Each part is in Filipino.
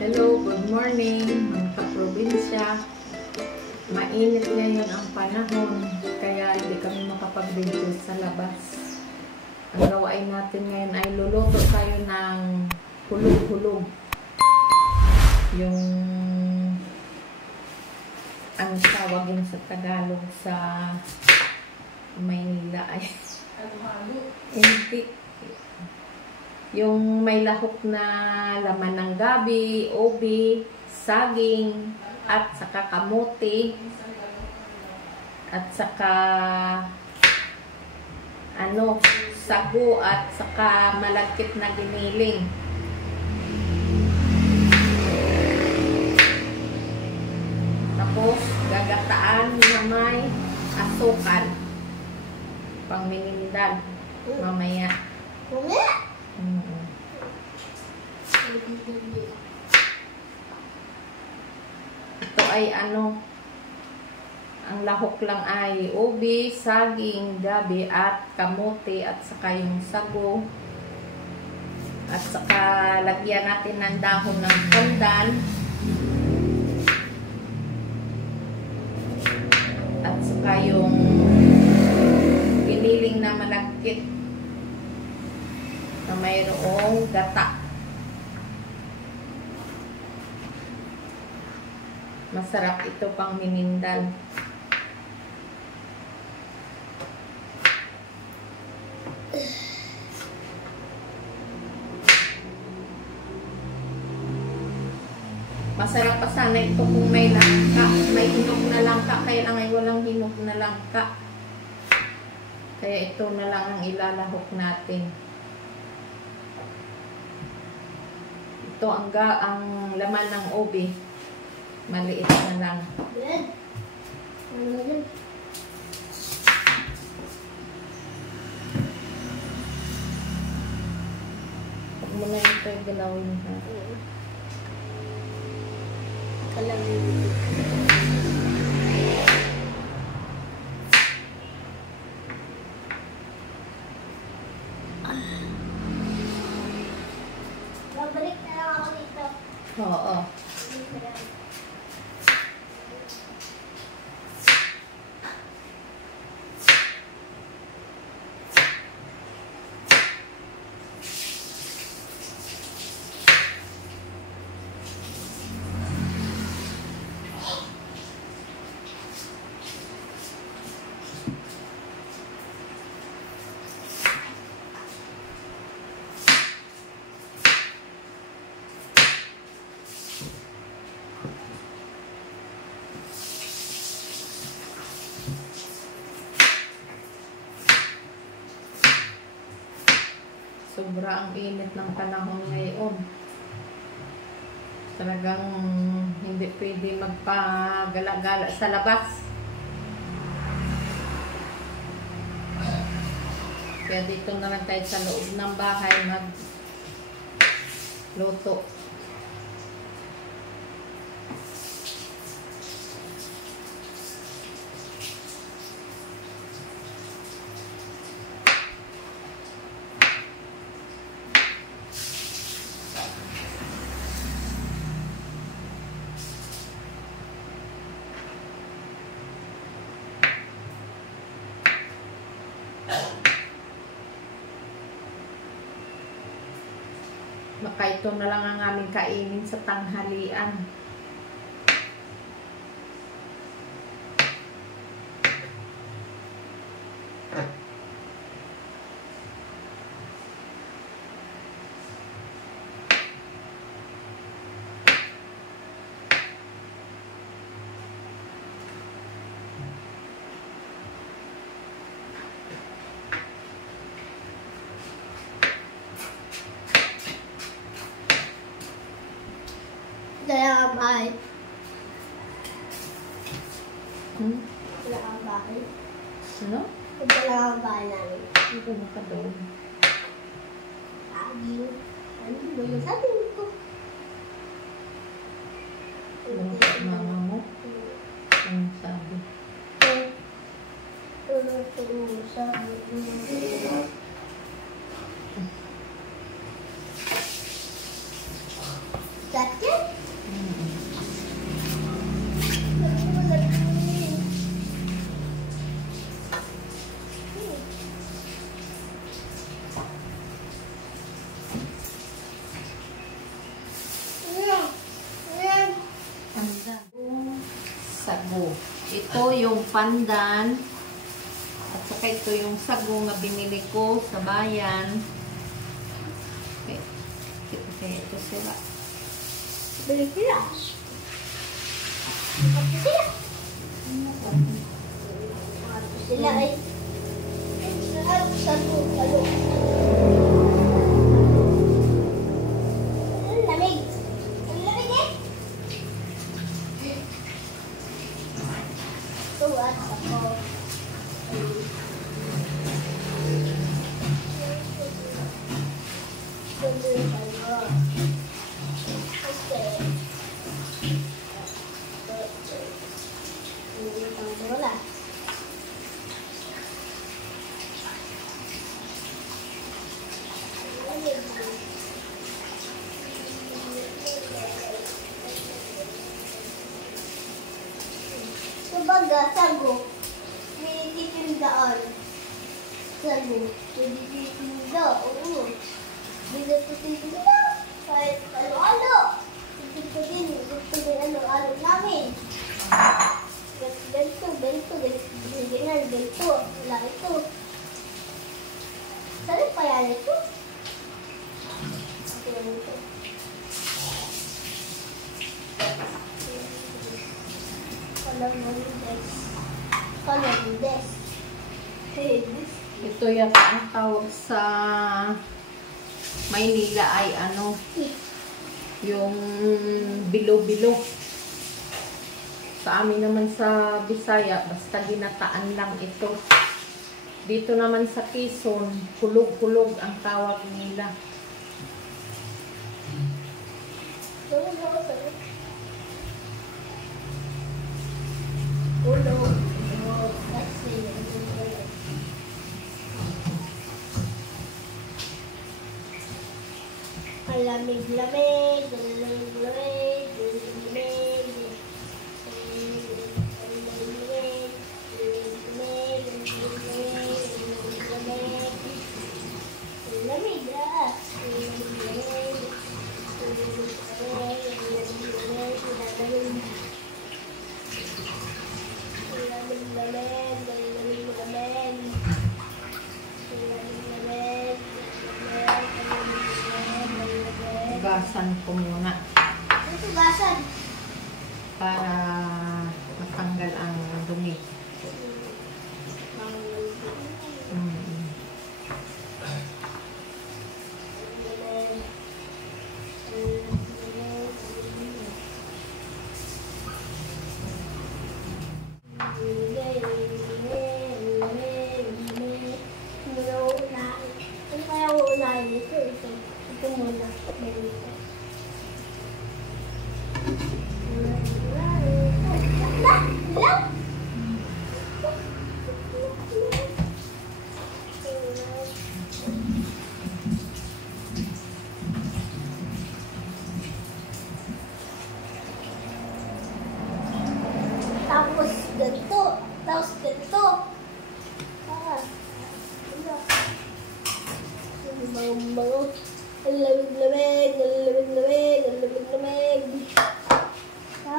Hello, good morning mga kaprobinsya. Mainit ngayon ang panahon, kaya hindi kami makapag-video sa labas. Ang gawain natin ngayon ay luluto tayo ng hulog-hulog. Yung ang tawagin sa Tagalog sa Maynila ay hindi. Yung may lahok na laman ng gabi, ubi, saging, at saka kamote, at saka sago, at saka malagkit na giniling. Tapos gagataan na may asukal pang minindal mamaya. Ito ay ang lahok lang ay ubi, saging, gabi, at kamote, at saka yung sago. At saka lagyan natin ng dahon ng pandan. At saka yung giniling na malagkit na mayroong gata. Masarap ito pang minindal. Masarap pa sana ito kung may langka. May hinog na langka, kaya lang ay walang hinog na langka. Kaya ito na lang ang ilalahok natin. Ito ang laman ng ubi. Maliit na lang. Huwag mo na ito galawin ha. Kalawin. Babalik na lang ako dito. Oo. Sobra ang init ng panahon ngayon. Talagang hindi pwede magpagala-gala sa labas. Kaya dito na lang tayo sa loob ng bahay magluto. Baka ito na lang ang aming kainin sa tanghalian. Wala ang bahay. Wala ang bahay. Ano? Wala ang bahay namin. Ito na ka doon. Saging. Ano ba yung saging ko? Mama mo? Ang sabi. That's it? ito yung pandan. At saka ito yung sago na binili ko sa bayan. Okay. Ito sila. Bili sila. Ito sila. Sila ay salo. Ang lamig. Ang lamig eh. Ito at ako. Wala. Kumbaga, sago, may titindaan. Sago, may titinda, oo. May titinda, kahit ano-ano. Gusto din ano-ano namin. Ganito, wala ito. Saan pa yan ito? Ito yan ito. Kalamides. Ito yata ang tawag sa Maynila ay ano, yung bilo-bilo. Sa amin naman sa Bisaya, basta ginataan lang ito. Dito naman sa Quezon, kulog-kulog ang tawag nila. Lamig-lamig. Hugasan ko muna Tugasan. para matanggal ang dumi. Ito muna. Tapos ganito. Tapos ganito. Bango-bango. Ang lamig-lamig. Ang lamig-lamig. Ang lamig-lamig. Ha?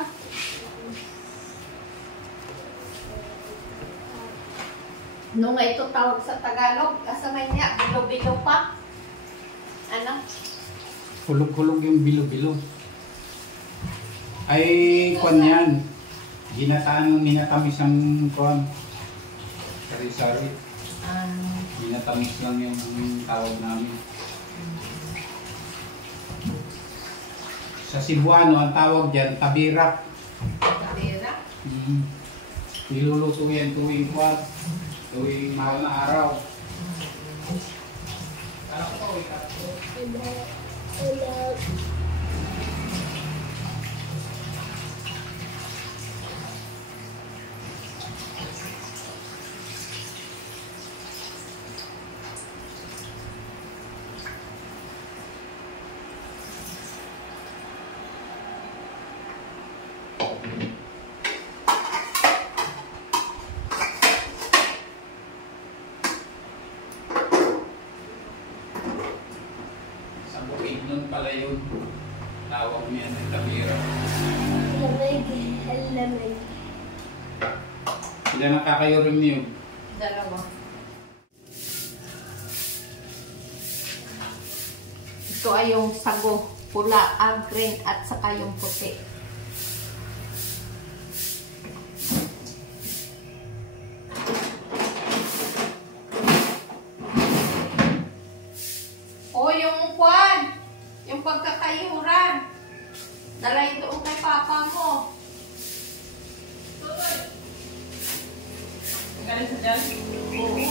Nung nga ito tawag sa Tagalog, kasamay niya, bilo-bilo pa. Ano? Kulog-kulog yung bilo-bilo. Ay, kwan yan. Ginataan ng minatamis ang kwan. Sari-sari. Minatamis lang yung tawag namin. Sa Cebuano, ang tawag dyan, tabira. Tabira? Niluluto yan tuwing kwan. Tuwing mahal na araw. Sa bukid nun pala yun. Tawag niya ng tabira. Lamig. Ang lamig. Ilan ang kakayuring niyo? Dalawa. Ito ay yung sago, pula, green, at saka yung puti. O yung kwan, yung pagkakayuran. Dalay doon kay papa mo. Galing sa dyan? Oo.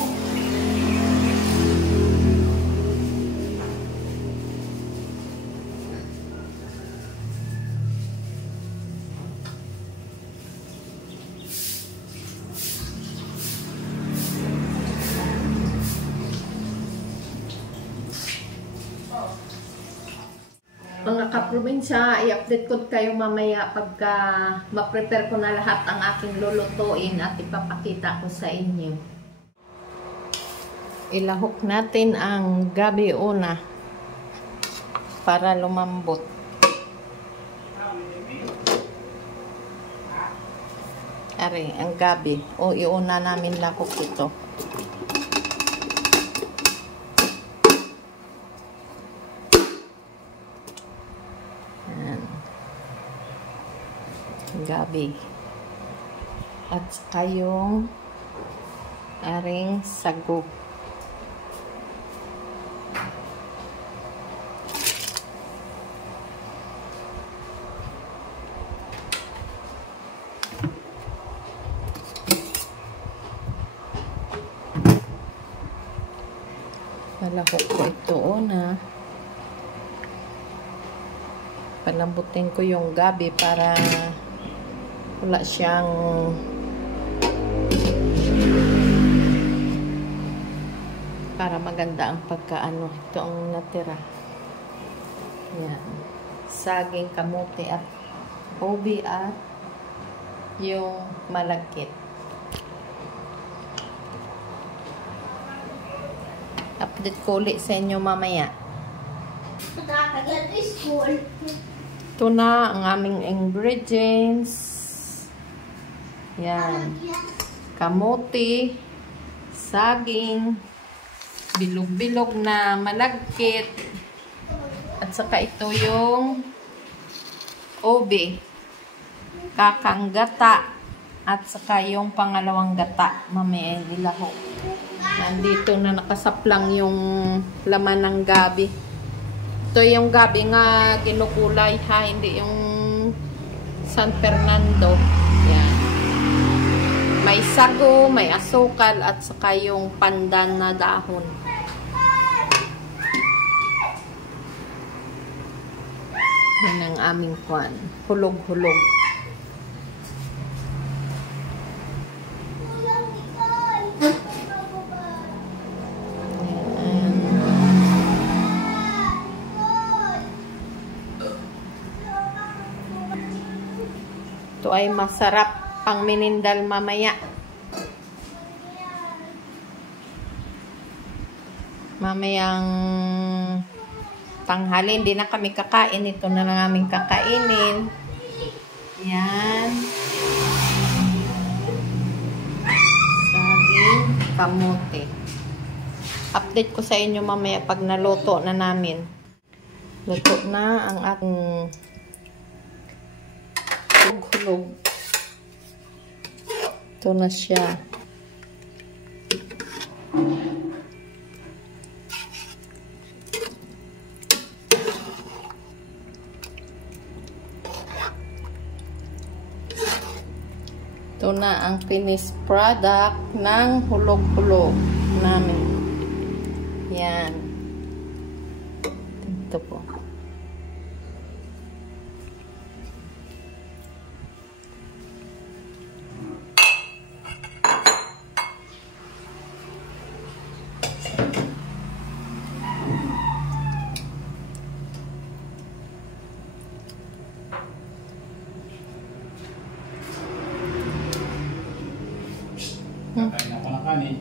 Mga kaprobinsya, i-update ko kayo mamaya pagka ma-prepare ko na lahat ang aking lulutuin at ipapakita ko sa inyo. Ilahok natin ang gabi una para lumambot. Ari, ang gabi. O, iuna namin lahok ito. Gabi. At saka yung aring sago. Malahok ko ito una. Palambutin ko yung gabi para wala siyang para maganda ang pagkaano. Ito ang natira. Yan. Saging, kamote at ubi at yung malagkit. Update ko ulit sa inyo mamaya. Nakakagal school. Ito na ang aming ingredients. Yan. Kamote, saging, bilog-bilog na malagkit, at saka ito yung ube, kakang gata, at saka yung pangalawang gata, mamaya nilahok. Nandito na nakasaplang yung laman ng gabi. Ito yung gabi nga ginukulay ha, hindi yung San Fernando. Yan. May sago, may asukal, at saka yung pandan na dahon. Yan ang aming kwan. Hulog-hulog. Ito ay masarap pang minindal mamaya. Mamayang tanghali, hindi na kami kakain. Ito na lang aming kakainin. Yan. Saging, kamote. Update ko sa inyo mamaya pag naluto na namin. Luto na ang aking hulog-hulog. Ito na siya. Ito na ang finished product ng hulog-hulog namin. Yan. Ito po. Kakain ako ng kanin.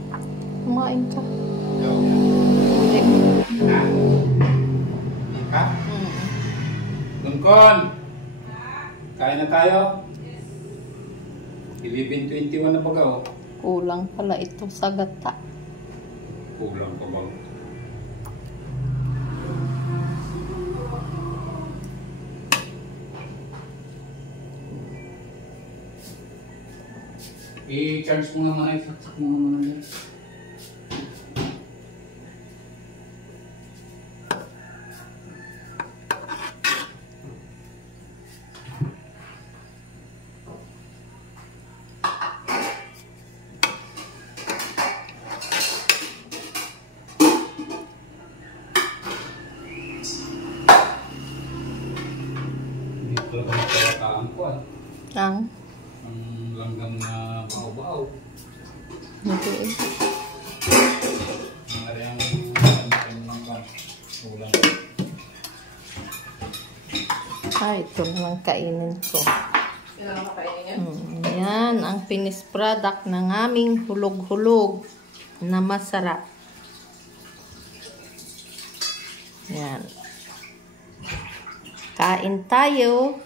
Kumain ka. Ikaw yan. Hindi. Ha? Hindi ka? Lungkon! Kain na tayo? 11:21 na baga oh. Kulang pala ito sa gata. Kulang pa ba? I-charge mo naman ay saksak mo naman yan. Dito lang ang kalakaan ko ah. Ang? Ang langgam na bao-bao. Hindi eh. Ang ari ang langgam. Kulang. Ito naman kainin ko. Yan ang finished product ng aming hulog-hulog na masarap. Yan. Kain tayo.